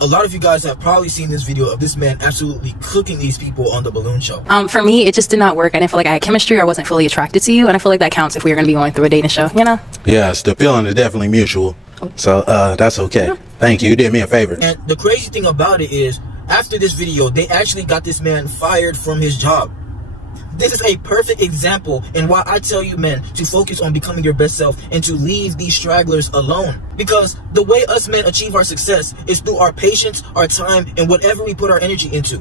A lot of you guys have probably seen this video of this man absolutely cooking these people on the balloon show. For me, it just did not work. I didn't feel like I had chemistry, or I wasn't fully attracted to you, and I feel like that counts if we were going to be going through a dating show, you know? Yes, the feeling is definitely mutual. So that's okay. Thank you. You did me a favor. And the crazy thing about it is, after this video, they actually got this man fired from his job. This is a perfect example and why I tell you men to focus on becoming your best self and to leave these stragglers alone. Because the way us men achieve our success is through our patience, our time, and whatever we put our energy into.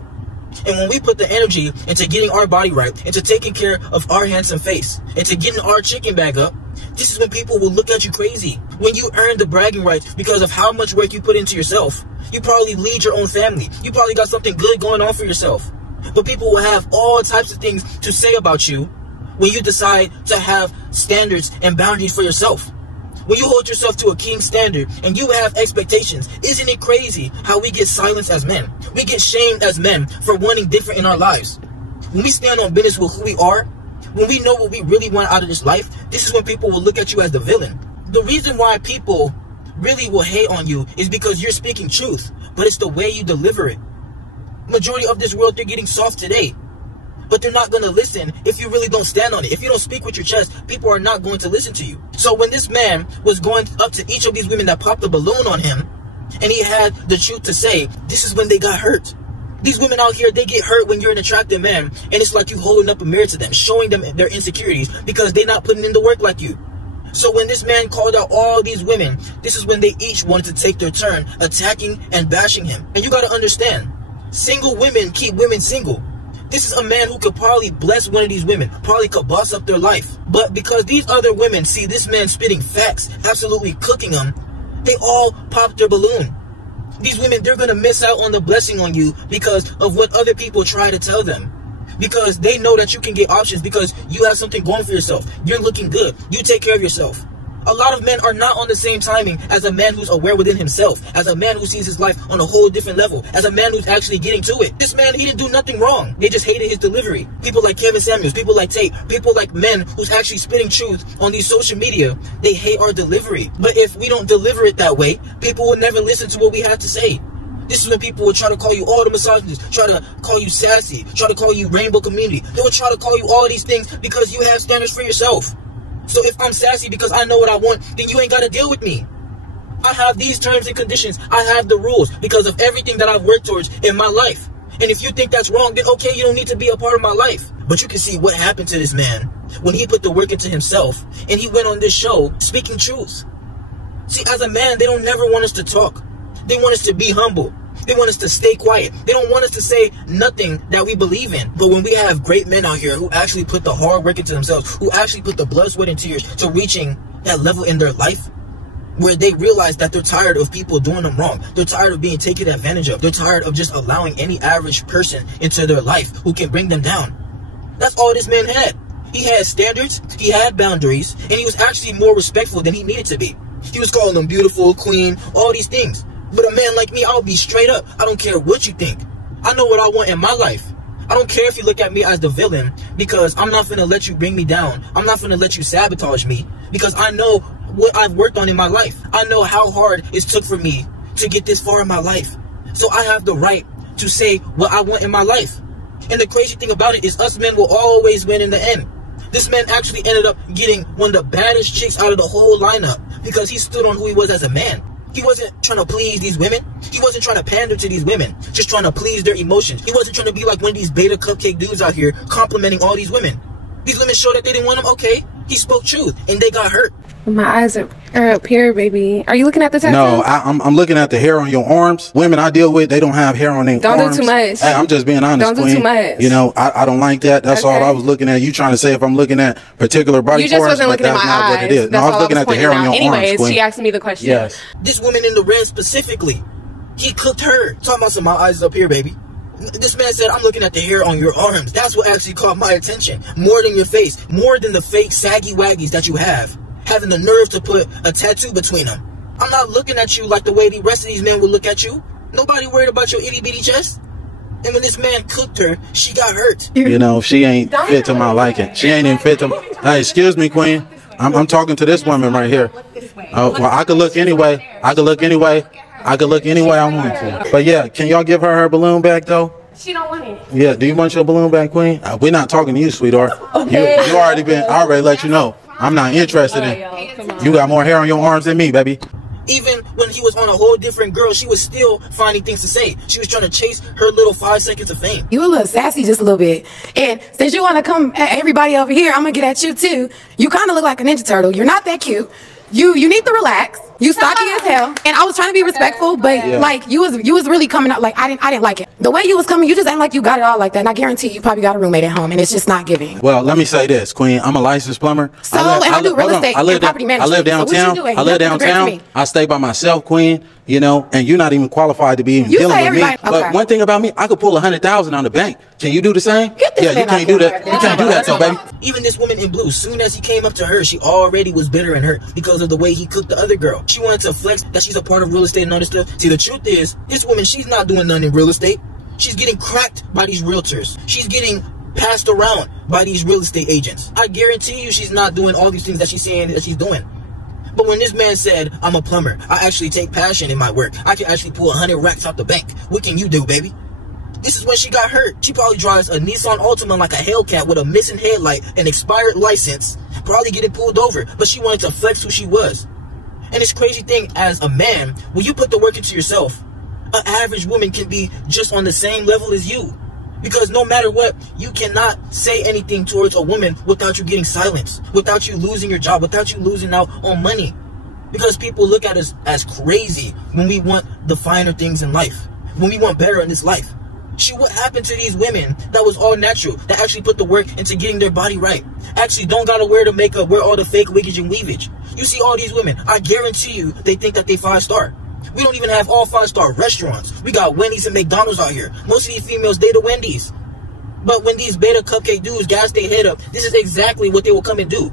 And when we put the energy into getting our body right, into taking care of our handsome face, into getting our chicken bag up, this is when people will look at you crazy. When you earn the bragging rights because of how much work you put into yourself. You probably lead your own family. You probably got something good going on for yourself. But people will have all types of things to say about you when you decide to have standards and boundaries for yourself. When you hold yourself to a king standard and you have expectations, isn't it crazy how we get silenced as men? We get shamed as men for wanting different in our lives. When we stand on business with who we are, when we know what we really want out of this life, this is when people will look at you as the villain. The reason why people really will hate on you is because you're speaking truth, but it's the way you deliver it. Majority of this world, they're getting soft today, but they're not going to listen if you really don't stand on it. If you don't speak with your chest, people are not going to listen to you. So when this man was going up to each of these women that popped a balloon on him, and he had the truth to say, this is when they got hurt. These women out here, they get hurt when you're an attractive man, and it's like you holding up a mirror to them, showing them their insecurities because they're not putting in the work like you. So when this man called out all these women, this is when they each wanted to take their turn attacking and bashing him. And you got to understand, single women keep women single. This is a man who could probably bless one of these women, probably could boss up their life. But because these other women see this man spitting facts, absolutely cooking them, they all pop their balloon. These women, they're going to miss out on the blessing on you because of what other people try to tell them. Because they know that you can get options because you have something going for yourself. You're looking good. You take care of yourself. A lot of men are not on the same timing as a man who's aware within himself, as a man who sees his life on a whole different level, as a man who's actually getting to it. This man, he didn't do nothing wrong. They just hated his delivery. People like Kevin Samuels, people like Tate, people like men who's actually spitting truth on these social media, they hate our delivery. But if we don't deliver it that way, people will never listen to what we have to say. This is when people will try to call you all the misogynists, try to call you sassy, try to call you rainbow community. They will try to call you all these things because you have standards for yourself. So if I'm sassy because I know what I want, then you ain't got to deal with me. I have these terms and conditions. I have the rules because of everything that I've worked towards in my life. And if you think that's wrong, then okay, you don't need to be a part of my life. But you can see what happened to this man when he put the work into himself and he went on this show speaking truth. See, as a man, they don't never want us to talk. They want us to be humble. They want us to stay quiet. They don't want us to say nothing that we believe in. But when we have great men out here who actually put the hard work into themselves, who actually put the blood, sweat, and tears to reaching that level in their life, where they realize that they're tired of people doing them wrong. They're tired of being taken advantage of. They're tired of just allowing any average person into their life who can bring them down. That's all this man had. He had standards, he had boundaries, and he was actually more respectful than he needed to be. He was calling them beautiful, queen, all these things. But a man like me, I'll be straight up. I don't care what you think. I know what I want in my life. I don't care if you look at me as the villain, because I'm not finna let you bring me down. I'm not finna let you sabotage me, because I know what I've worked on in my life. I know how hard it took for me to get this far in my life. So I have the right to say what I want in my life. And the crazy thing about it is us men will always win in the end. This man actually ended up getting one of the baddest chicks out of the whole lineup because he stood on who he was as a man. He wasn't trying to please these women. He wasn't trying to pander to these women, just trying to please their emotions. He wasn't trying to be like one of these beta cupcake dudes out here complimenting all these women. These women showed that they didn't want him. Okay, he spoke truth, and they got hurt. My eyes are up here, baby. Are you looking at the tattoo? No, I'm looking at the hair on your arms. Women I deal with, they don't have hair on their arms. Don't do too much. Hey, I'm just being honest, Don't do Queen. too much. You know, I don't like that. That's all I was looking at. You trying to say if I'm looking at particular body parts, you just wasn't looking at my eyes. What it is. No, I was looking at the hair on your arms, Anyways, Queen. she asked me the question. Yes. This woman in the red specifically, he cooked her. Talking about some, my eyes is up here, baby. This man said, I'm looking at the hair on your arms. That's what actually caught my attention. More than your face. More than the fake saggy waggies that you have. Having the nerve to put a tattoo between them. I'm not looking at you like the way the rest of these men would look at you. Nobody worried about your itty bitty chest. And when this man cooked her, she got hurt. You know, she ain't fit to my liking. She ain't even fit to my... Hey, excuse me, Queen. I'm talking to this woman right here. Well, I could look anyway. I could look anyway. I could look any way I want to. But yeah, can y'all give her balloon back though? She don't want it. Yeah, do you want your balloon back, Queen? We're not talking to you, sweetheart. Okay. You already been. I already let you know. I'm not interested in. You got more hair on your arms than me, baby. Even when he was on a whole different girl, she was still finding things to say. She was trying to chase her little 5 seconds of fame. You a little sassy just a little bit. And since you want to come at everybody over here, I'm going to get at you too. You kind of look like a Ninja Turtle. You're not that cute. You need to relax. You stocky as hell. And I was trying to be respectful, but like you was really coming out like I didn't like it. The way you was coming, you just ain't like you got it all like that. And I guarantee you probably got a roommate at home and it's just not giving. Well, let me say this, Queen. I'm a licensed plumber. So I do real estate and property management. I live downtown. So I live downtown. I stay by myself, Queen. You know, and you're not even qualified to be even dealing with me. Okay. But one thing about me, I could pull 100,000 on the bank. Can you do the same? Get this you can't do that. You can't do that though, baby. Even this woman in blue, soon as he came up to her, she already was bitter and hurt because of the way he cooked the other girl. She wanted to flex that she's a part of real estate and all this stuff. See, the truth is, this woman, she's not doing nothing in real estate. She's getting cracked by these realtors. She's getting passed around by these real estate agents. I guarantee you she's not doing all these things that she's saying that she's doing. But when this man said, I'm a plumber, I actually take passion in my work. I can actually pull 100 racks out the bank. What can you do, baby? This is when she got hurt. She probably drives a Nissan Altima like a Hellcat with a missing headlight, an expired license, probably getting pulled over. But she wanted to flex who she was. And this crazy thing, as a man, when you put the work into yourself, an average woman can be just on the same level as you. Because no matter what, you cannot say anything towards a woman without you getting silenced, without you losing your job, without you losing out on money. Because people look at us as crazy when we want the finer things in life, when we want better in this life. What happened to these women that was all natural, that actually put the work into getting their body right? Actually don't gotta wear the makeup, wear all the fake wiggage and weavage. You see all these women, I guarantee you, they think that they 5-star. We don't even have all 5-star restaurants. We got Wendy's and McDonald's out here. Most of these females date the Wendy's. But when these beta cupcake dudes gas their head up, this is exactly what they will come and do.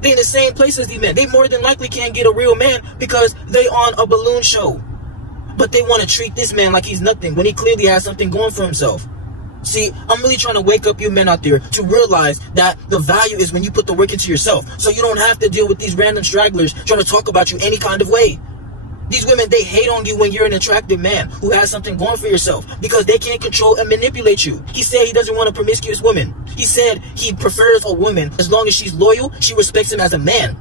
They in the same place as these men. They more than likely can't get a real man because they on a balloon show. But they want to treat this man like he's nothing when he clearly has something going for himself. See, I'm really trying to wake up you men out there to realize that the value is when you put the work into yourself. So you don't have to deal with these random stragglers trying to talk about you any kind of way. These women, they hate on you when you're an attractive man who has something going for yourself because they can't control and manipulate you. He said he doesn't want a promiscuous woman. He said he prefers a woman as long as she's loyal, she respects him as a man.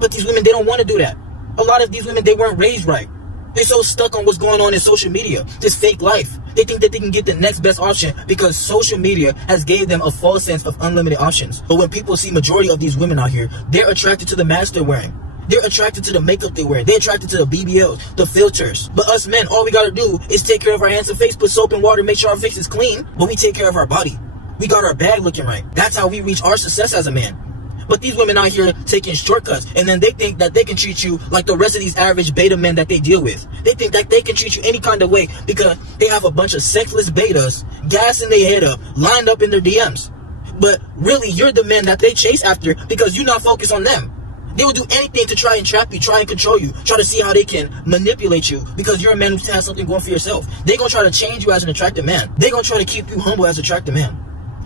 But these women, they don't want to do that. A lot of these women, they weren't raised right. They're so stuck on what's going on in social media, this fake life. They think that they can get the next best option because social media has gave them a false sense of unlimited options. But when people see majority of these women out here, they're attracted to the masks they're wearing. They're attracted to the makeup they wear. They're attracted to the BBLs, the filters. But us men, all we gotta do is take care of our hands and face, put soap and water, make sure our face is clean. But we take care of our body. We got our bag looking right. That's how we reach our success as a man. But these women out here taking shortcuts, and then they think that they can treat you like the rest of these average beta men that they deal with. They think that they can treat you any kind of way because they have a bunch of sexless betas gassing their head up, lined up in their DMs. But really, you're the man that they chase after because you're not focused on them. They will do anything to try and trap you, try and control you, try to see how they can manipulate you because you're a man who has something going for yourself. They're going to try to change you as an attractive man. They're going to try to keep you humble as an attractive man.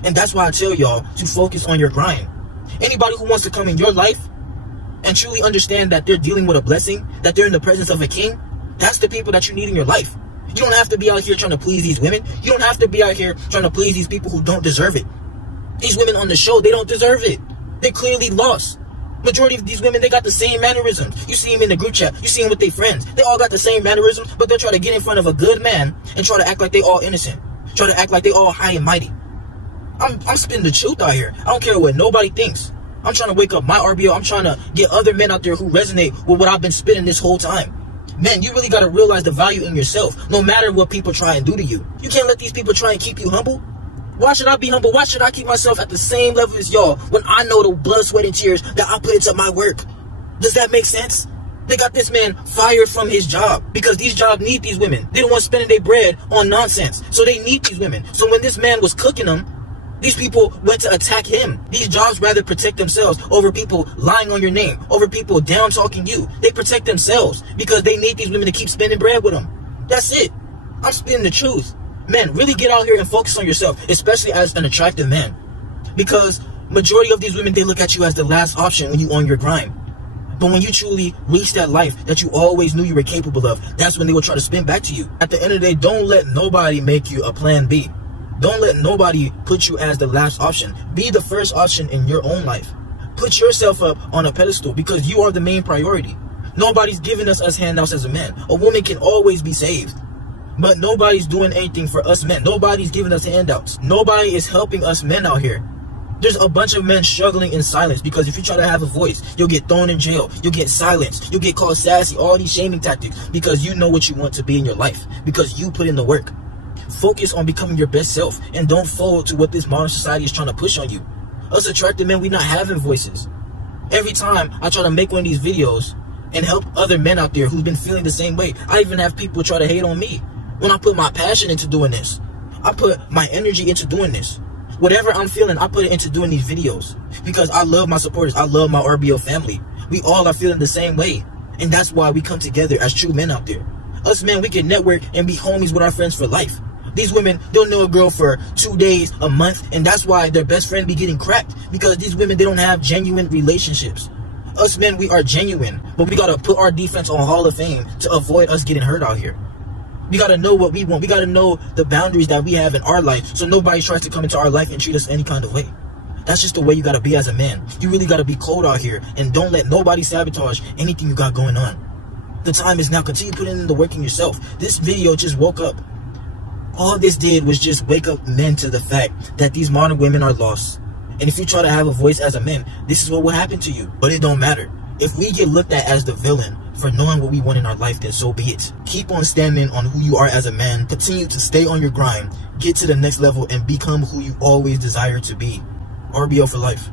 And that's why I tell y'all to focus on your grind. Anybody who wants to come in your life and truly understand that they're dealing with a blessing, that they're in the presence of a king, that's the people that you need in your life. You don't have to be out here trying to please these women. You don't have to be out here trying to please these people who don't deserve it. These women on the show, they don't deserve it. They're clearly lost. Majority of these women, they got the same mannerisms. You see them in the group chat. You see them with their friends. They all got the same mannerisms, but they're trying to get in front of a good man and try to act like they all innocent. Try to act like they all high and mighty. I'm spitting the truth out here. I don't care what nobody thinks. I'm trying to wake up my RBO. I'm trying to get other men out there who resonate with what I've been spitting this whole time. Man, you really got to realize the value in yourself, no matter what people try and do to you. You can't let these people try and keep you humble. Why should I be humble? Why should I keep myself at the same level as y'all when I know the blood, sweat, and tears that I put into my work? Does that make sense? They got this man fired from his job because these jobs need these women. They don't want spending their bread on nonsense. So they need these women. So when this man was cooking them, these people went to attack him. These jobs rather protect themselves over people lying on your name, over people down talking you. They protect themselves because they need these women to keep spending bread with them. That's it. I'm spitting the truth. Men, really get out here and focus on yourself, especially as an attractive man. Because majority of these women, they look at you as the last option when you on your grind. But when you truly reach that life that you always knew you were capable of, that's when they will try to spin back to you. At the end of the day, don't let nobody make you a plan B. Don't let nobody put you as the last option. Be the first option in your own life. Put yourself up on a pedestal because you are the main priority. Nobody's giving us handouts as a man. A woman can always be saved. But nobody's doing anything for us men. Nobody's giving us handouts. Nobody is helping us men out here. There's a bunch of men struggling in silence because if you try to have a voice, you'll get thrown in jail. You'll get silenced. You'll get called sassy. All these shaming tactics because you know what you want to be in your life. Because you put in the work. Focus on becoming your best self and don't fold to what this modern society is trying to push on you. Us attractive men, we not having voices. Every time I try to make one of these videos and help other men out there who've been feeling the same way, I even have people try to hate on me. When I put my passion into doing this, I put my energy into doing this. Whatever I'm feeling, I put it into doing these videos because I love my supporters. I love my RBO family. We all are feeling the same way. And that's why we come together as true men out there. Us men, we can network and be homies with our friends for life. These women, they'll know a girl for 2 days, a month, and that's why their best friend be getting cracked because these women, they don't have genuine relationships. Us men, we are genuine, but we gotta put our defense on Hall of Fame to avoid us getting hurt out here. We gotta know what we want. We gotta know the boundaries that we have in our life so nobody tries to come into our life and treat us any kind of way. That's just the way you gotta be as a man. You really gotta be cold out here and don't let nobody sabotage anything you got going on. The time is now. Continue putting in the work in yourself. This video just woke up. All this did was just wake up men to the fact that these modern women are lost. And if you try to have a voice as a man, this is what will happen to you. But it don't matter. If we get looked at as the villain for knowing what we want in our life, then so be it. Keep on standing on who you are as a man. Continue to stay on your grind. Get to the next level and become who you always desire to be. RBO for life.